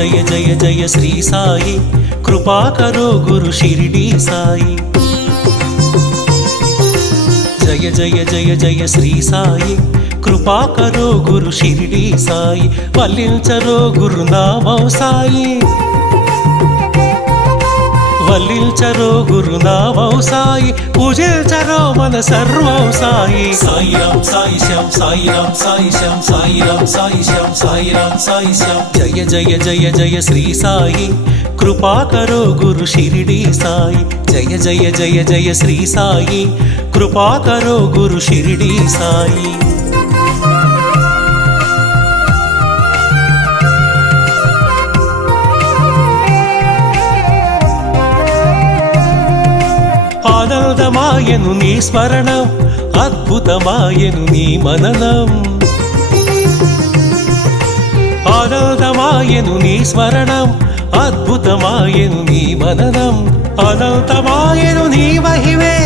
జయ జయ జయ శ్రీ సాయి కృపా కరో గురు షిరిడి సాయి జయ జయ జయ జయ శ్రీ సాయి కృపా కరో గురు షిరిడి సాయి వల్లించరో గురునామం సాయి వల్లించరో గురునామం సాయి పూజించరో మన సర్వం సాయి సాయి రామ్ సాయి శ్యామ్ సాయి రామ్ సాయి శ్యామ్ సాయి రామ్ సాయి శ్యామ్ సాయి రామ్ సాయి శ్యామ్ జయ జయ జయ జయ శ్రీ సాయి కృపా కరో గురు షిరిడి సాయి జయ జయ జయ జయ శ్రీ సాయి కృపా కరో గురు షిరిడి సాయి ఆనందమాయను నీ స్మరణం అద్భుతమాయను నీ మననం ఆనందమాయను నీ స్మరణం అద్భుతమాయను నీ మననం అనంతమాయను నీ మహిమే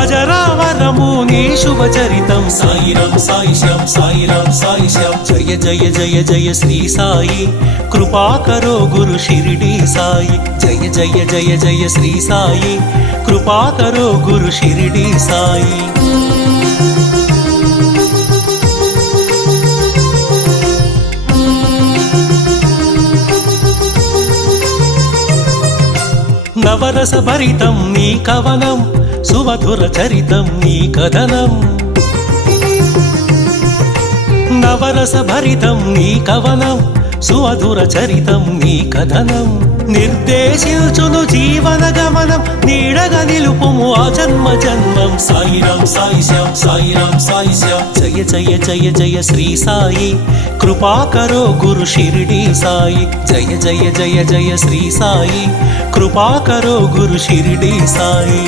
అజరామరము నీ శుభచరితం సాయి రామ్ సాయి శ్యామ్ సాయి రామ్ సాయి శ్యామ్ జయ జయ జయ జయ శ్రీ సాయి కృపా కరో గురు షిరిడి సాయి జయ జయ జయ జయ శ్రీ సాయి కృపా కరో గురు షిరిడి సాయి నవరస భరితం నీ కవనం సుమధుర చరితం నీ కథనం నవరస భరితం నీ కవనం సుమధుర చరితం నీ కథనం నిర్దేశించును జీవన గమనం నీడగా నిలుపుము ఆ జన్మ జన్మం సాయి రామ్ సాయి శ్యామ్ సాయి రామ్ సాయి శ్యామ్ జయ జయ జయ జయ శ్రీ సాయి కృపా కరో గురు షిరిడి సాయి జయ జయ జయ జయ శ్రీ సాయి కృపా కరో గురు షిరిడి సాయి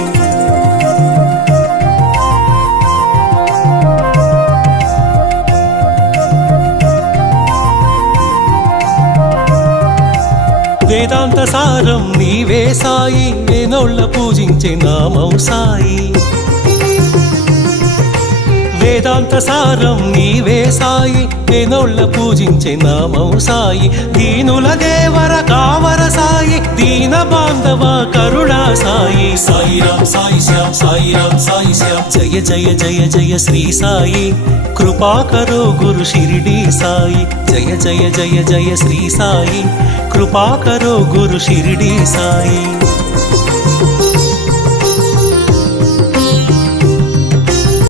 వేదాంత సారం నీవే సాయి వేనోళ్ళ పూజించే నామం సాయి వేదాంత సారం నీవే సాయి వేనోళ్ళ పూజించే నామం సాయి దీనుల దేవర కావర సాయి దీన బాంధవ కరుణా సాయి సాయి రామ్ సాయి శ్యామ్ సాయి రామ్ సాయి శ్యామ్ జయ జయ జయ జయ శ్రీ సాయి కృపా కరో గురు షిరిడి సాయి జయ జయ జయ జయ శ్రీ సాయి కృపా కరో గురు షిరిడి సాయి